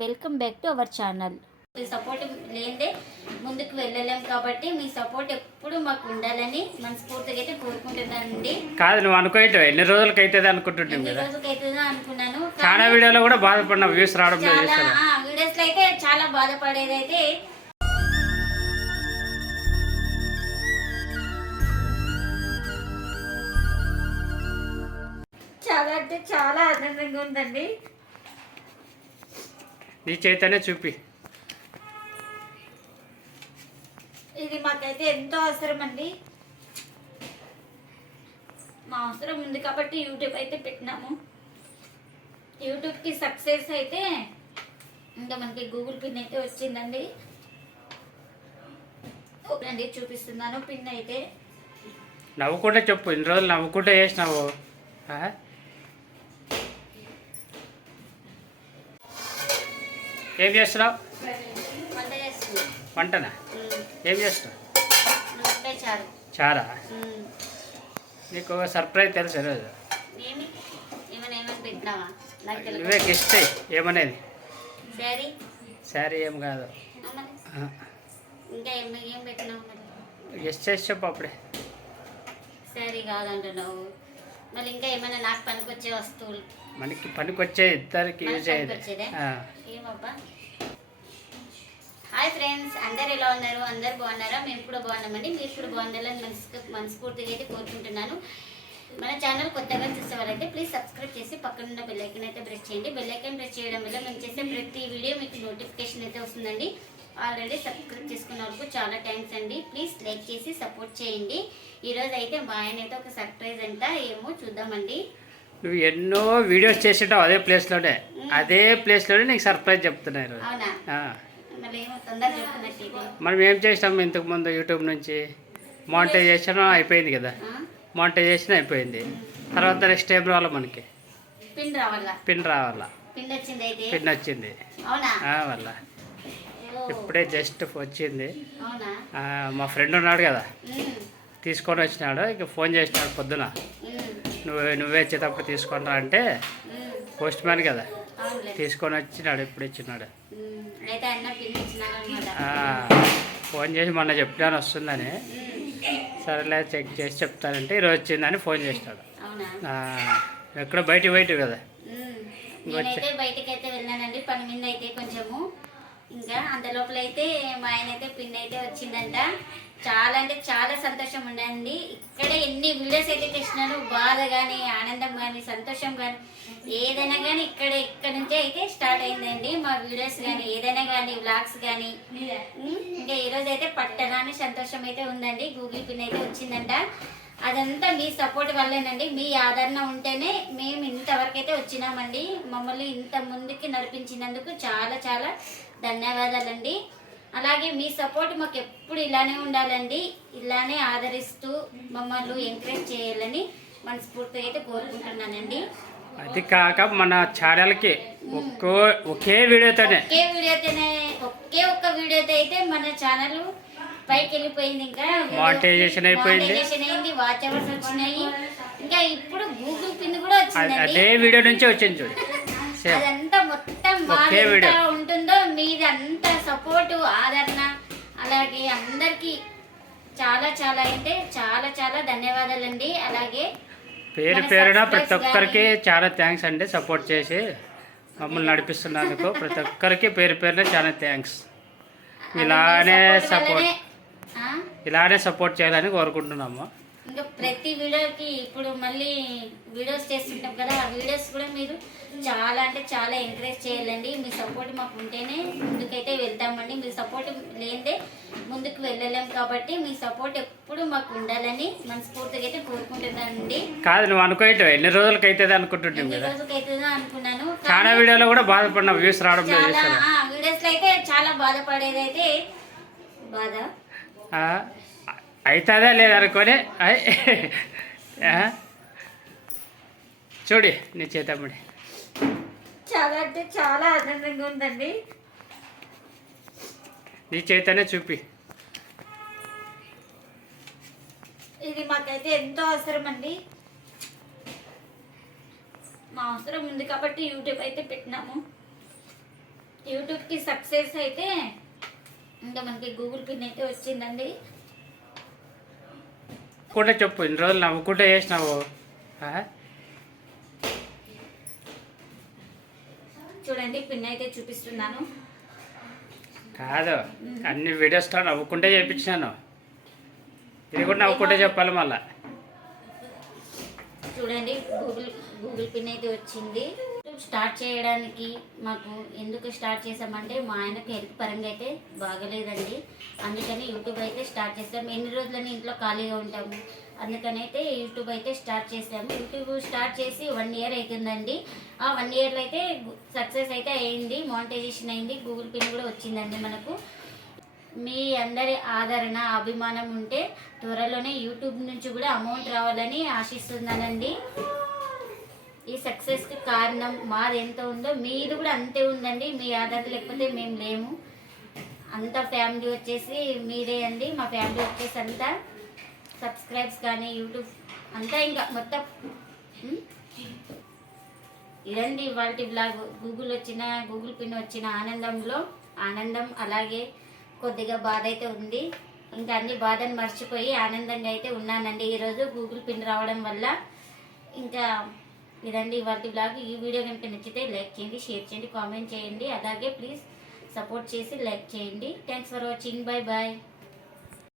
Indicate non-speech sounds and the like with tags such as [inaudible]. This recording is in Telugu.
Welcome back to our channel. Me support లేదే ముందుకు వెళ్ళలేం కాబట్టి మీ సపోర్ట్ ఎప్పుడు మాకు ఉండాలని మనస్ఫూర్తిగా అయితే కోరుకుంటున్నానండి. కాదు నువ్వు అనుకోయటం ఎన్ని రోజులకి అవుతుంది అనుకుంటుంటాం ఎన్ని కదా. అవుతుందో అనుకున్నాను. చాలా వీడియోలో కూడా బాధపడినా వ్యూస్ రావడం లేదు చాలా చూసారా వీడియోస్లో అయితే చాలా బాధపడేది అయితే చాలా అంటే చాలా ఆనందంగా ఉందండి. నీ చైతన్య చూపి. ఇది మాకైతే ఎంతో అవసరం అండి మా అవసరం ఉంది కాబట్టి యూట్యూబ్ అయితే పెట్టినాము. యూట్యూబ్కి సక్సెస్ అయితే ఇంకా మనకి గూగుల్ పిన్ అయితే వచ్చిందండి. ఓకేనండి చూపిస్తున్నాను పిన్ అయితే. నవ్వుకుంటే చెప్పు ఇన్ని రోజులు నవ్వుకుంటే చేసినావు. ఏం చేస్తున్నావు? వంటనా? ఏం చేస్తున్నావు? చారు. నీకు సర్ప్రైజ్ తెలుసు ఈరోజు. నువ్వే గెస్ట్ అయ్యి ఏమనేది? సరే సరే ఏం కాదు. గెస్ట్ చేసి చెప్పు అప్పుడే. సరే కాదంటున్నావు. మళ్ళీ ఇంకా ఏమైనా నాకు పనికొచ్చే వస్తువులు? మనకి పనికొచ్చే ఇద్దరికి యూజ్ అయ్యేది. ఏమబ్బా? హాయ్ ఫ్రెండ్స్ అందరు ఎలా ఉన్నారు? అందరు బాగున్నారా? మేము కూడా బాగున్నామండి. మీరు కూడా బాగుండాలని మనసు మనస్ఫూర్తిగా అయితే కోరుకుంటున్నాను. మన ఛానల్ కొత్తగా చూసే వాళ్ళైతే ప్లీజ్ సబ్స్క్రైబ్ చేసి పక్కన ఉన్న బెల్ ఐకన్ అయితే ప్రెస్ చేయండి. బెల్ ఐకన్ ప్రెస్ చేయడం వల్ల మేము చేసే ప్రతి వీడియో మీకు నోటిఫికేషన్ అయితే వస్తుందండి. ఆల్రెడీ సబ్స్క్రైబ్ చేసుకున్న వాళ్ళకు చాలా థ్యాంక్స్ అండి. ప్లీజ్ లైక్ చేసి సపోర్ట్ చేయండి. ఈరోజు అయితే మా ఆయన అయితే ఒక సర్ప్రైజ్ అంట. ఏమో చూద్దామండి. నువ్వు ఎన్నో వీడియోస్ చేసేటావు అదే ప్లేస్లోనే అదే ప్లేస్లోనే నీకు సర్ప్రైజ్ చెప్తున్నా ఈరోజు. మనం ఏం చేసినాం ఇంతకు ముందు యూట్యూబ్ నుంచి? మానిటైజేషన్ అయిపోయింది కదా? మానిటైజేషన్ అయిపోయింది. తర్వాత నెక్స్ట్ ఏం రావాలి మనకి? పిన్ రావాలా? పిన్ రావాలా. పిన్ వచ్చింది అయితే పిన్ వచ్చింది. అవునా? వల్ల ఇప్పుడే జస్ట్ వచ్చింది. మా ఫ్రెండ్ ఉన్నాడు కదా. తీసుకొని వచ్చినాడు. ఇక ఫోన్ చేసినాడు పొద్దున. నువ్వు నువ్వే వచ్చేటప్పుడు తీసుకొని రా అంటే పోస్ట్ మ్యాన్ కదా. తీసుకొని వచ్చినాడు ఇప్పుడు ఇచ్చినాడు ఫోన్ చేసి మొన్న చెప్పాను వస్తుందని. సరేలే చెక్ చేసి చెప్తానంటే ఈరోజు వచ్చిందని ఫోన్ చేసినాడు. ఎక్కడో బయట బయట కదా. ఉమ్, నేనైతే బయటకి అయితే వెళ్ళానండి. పని మీద అయితే కొంచెము ఇంకా అంత లోపల అయితే మా ఆయన అయితే పిన్ అయితే వచ్చిందంట. చాలా అంటే చాలా సంతోషం ఉండండి ఇక్కడ ఎన్ని వీడియోస్ అయితే చేసినాను బాధ కానీ ఆనందం కానీ సంతోషం కానీ ఏదైనా కానీ ఇక్కడ ఇక్కడ నుంచే అయితే స్టార్ట్ అయిందండి మా వీడియోస్ కానీ ఏదైనా కానీ వ్లాగ్స్ కానీ ఇంకా ఈరోజు అయితే పట్టరాని సంతోషం అయితే ఉందండి. గూగుల్ పిన్ అయితే వచ్చిందంట. అదంతా మీ సపోర్ట్ వల్లేనండి. మీ ఆదరణ ఉంటేనే మేము ఇంతవరకు అయితే వచ్చినామండి. మమ్మల్ని ఇంత ముందుకి నడిపించినందుకు చాలా చాలా ధన్యవాదాలండి. అలాగే మీ సపోర్ట్ మాకు ఎప్పుడు ఇలానే ఉండాలండి. ఇలానే ఆదరిస్తూ మమ్మల్ని ఎంకరేజ్ చేయాలని మనస్ఫూర్తిగా అయితే కోరుకుంటున్నానండి. అది కాక మన ఛానల్కి ఒక్కో ఒకే వీడియోతోనే. ఒకే వీడియోతోనే ఒకే ఒక్క వీడియోతో అయితే మన ఛానల్ పైకి వెళ్ళిపోయింది ఇంకా. Monetization అయిపోయింది. అయింది వాచ్ అవర్స్ వచ్చినాయి. ఇంకా ఇప్పుడు గూగుల్ పిన్ కూడా వచ్చిందండి. అదే వీడియో నుంచే వచ్చింది చూడు. [laughs] అదంతా మొత్తం ఒకే వీడియో. అంత సపోర్ట్ ఆదరణ అలాగే అందరికి చాలా చాలా అంటే చాలా చాలా ధన్యవాదాలండి. అలాగే పేరు పేరున ప్రతి ఒక్కరికి చాలా థ్యాంక్స్ అండి సపోర్ట్ చేసి మమ్మల్ని నడిపిస్తున్నందుకు ప్రతి ఒక్కరికి పేరు పేరున చాలా థ్యాంక్స్ ఇలానే సపోర్ట్ ఇలానే సపోర్ట్ చేయాలని కోరుకుంటున్నాము. ఇంకా ప్రతి వీడియోకి ఇప్పుడు మళ్ళీ వీడియోస్ చేస్తుంటాం కదా ఆ వీడియోస్ కూడా మీరు చాలా అంటే చాలా ఎంకరేజ్ చేయాలండి. మీ సపోర్ట్ మాకు ఉంటేనే ముందుకైతే వెళ్తామండి. మీ సపోర్ట్ లేదే ముందుకు వెళ్ళలేం కాబట్టి మీ సపోర్ట్ ఎప్పుడు మాకు ఉండాలని మనస్ఫూర్తిగా అయితే కోరుకుంటున్నానండి. కాదు నువ్వు అనుకోయటం ఎన్ని రోజులకి అవుతుంది ఎన్ని రోజులకి అవుతుందో అనుకున్నాను. చాలా వీడియోలో కూడా బాధపడినా వ్యూస్ రావడం లేదు చాలా చూసారా వీడియోస్లో అయితే చాలా బాధపడేది అయితే బాధ అవుతుందా లేదనుకొని? చూడి నీ చేతమ్మడి చాలా అంటే చాలా ఆనందంగా ఉందండి. నీ చేతనే చూపి. ఇది మాకైతే ఎంతో అవసరం అండి మా అవసరం ఉంది కాబట్టి యూట్యూబ్ అయితే పెట్టినాము. యూట్యూబ్కి సక్సెస్ అయితే ఇంకా మనకి గూగుల్ పిన్ అయితే వచ్చిందండి. నవ్వుకుంటే చెప్పు ఇన్ని రోజులు నవ్వుకుంటే చేసినావు? చూడండి పిన్ అయితే చూపిస్తున్నాను. కాదు అన్ని వీడియోస్తో నవ్వుకుంటే చేయించినాను ఇది కూడా నవ్వుకుంటే చెప్పాలి మళ్ళా. చూడండి గూగుల్ గూగుల్ పిన్ అయితే వచ్చింది. స్టార్ట్ చేయడానికి మాకు ఎందుకు స్టార్ట్ చేసామంటే మా ఆయనకి హెల్త్ పరంగా అయితే బాగలేదండి. అందుకని యూట్యూబ్ అయితే స్టార్ట్ చేస్తాం. ఎన్ని రోజులని ఇంట్లో ఖాళీగా ఉంటాము? అందుకని అయితే యూట్యూబ్ అయితే స్టార్ట్ చేసాము యూట్యూబ్ స్టార్ట్ చేసి వన్ ఇయర్ అవుతుందండి ఆ వన్ ఇయర్లో అయితే సక్సెస్ అయితే అయింది. మానిటైజేషన్ అయింది. గూగుల్ పిన్ కూడా వచ్చిందండి మనకు. మీ అందరి ఆదరణ అభిమానం ఉంటే త్వరలోనే యూట్యూబ్ నుంచి కూడా అమౌంట్ రావాలని ఆశిస్తున్నానండి. ఈ సక్సెస్కి కారణం మాది ఎంత ఉందో మీది కూడా అంతే ఉందండి. మీ ఆధార్ లేకపోతే మేము లేము. అంత ఫ్యామిలీ వచ్చేసి మీరే అండి. మా ఫ్యామిలీ వచ్చేసి అంతా సబ్స్క్రైబ్స్ కానీ యూట్యూబ్ అంతా ఇంకా మొత్తం ఇదండి వాటి బ్లాగ్ గూగుల్ వచ్చిన గూగుల్ పిన్ వచ్చిన ఆనందంలో ఆనందం అలాగే కొద్దిగా బాధ అయితే ఉంది. ఇంకా అన్ని బాధను మర్చిపోయి ఆనందంగా అయితే ఉన్నానండి. ఈరోజు గూగుల్ పిన్ రావడం వల్ల ఇంకా ఇదండి ఇవాళ బ్లాగ్ ఈ వీడియో కనుక నచ్చితే లైక్ చేయండి షేర్ చేయండి కామెంట్ చేయండి. అలాగే ప్లీజ్ సపోర్ట్ చేసి లైక్ చేయండి. Thanks for watching bye bye